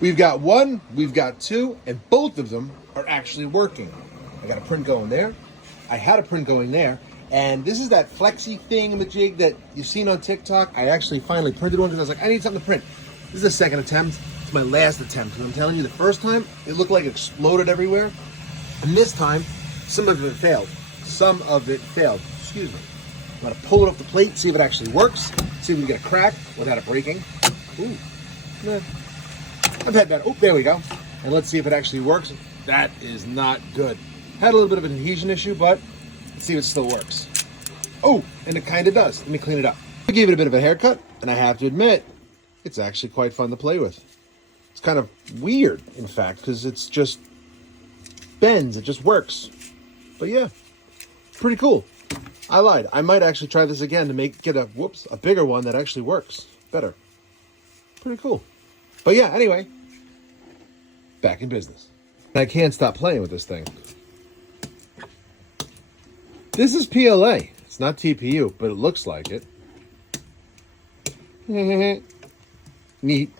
We've got one, we've got two, and both of them are actually working. I got a print going there. I had a print going there. And this is that flexi thingamajig that you've seen on TikTok. I actually finally printed one because I was like, I need something to print. This is the second attempt. It's my last attempt. And I'm telling you, the first time, it looked like it exploded everywhere. And this time, some of it failed. Some of it failed. Excuse me. I'm going to pull it off the plate, see if it actually works. See if we can get a crack without it breaking. Ooh. Nah. I've had that. Oh, there we go. And let's see if it actually works. That is not good. Had a little bit of an adhesion issue, but let's see if it still works. Oh, and it kind of does. Let me clean it up. I gave it a bit of a haircut, and I have to admit, it's actually quite fun to play with. It's kind of weird, in fact, because it's just bends. It just works. But yeah, pretty cool. I lied. I might actually try this again to get a bigger one that actually works better. Pretty cool. But yeah, anyway, back in business. I can't stop playing with this thing. This is PLA. It's not TPU, but it looks like it. Neat.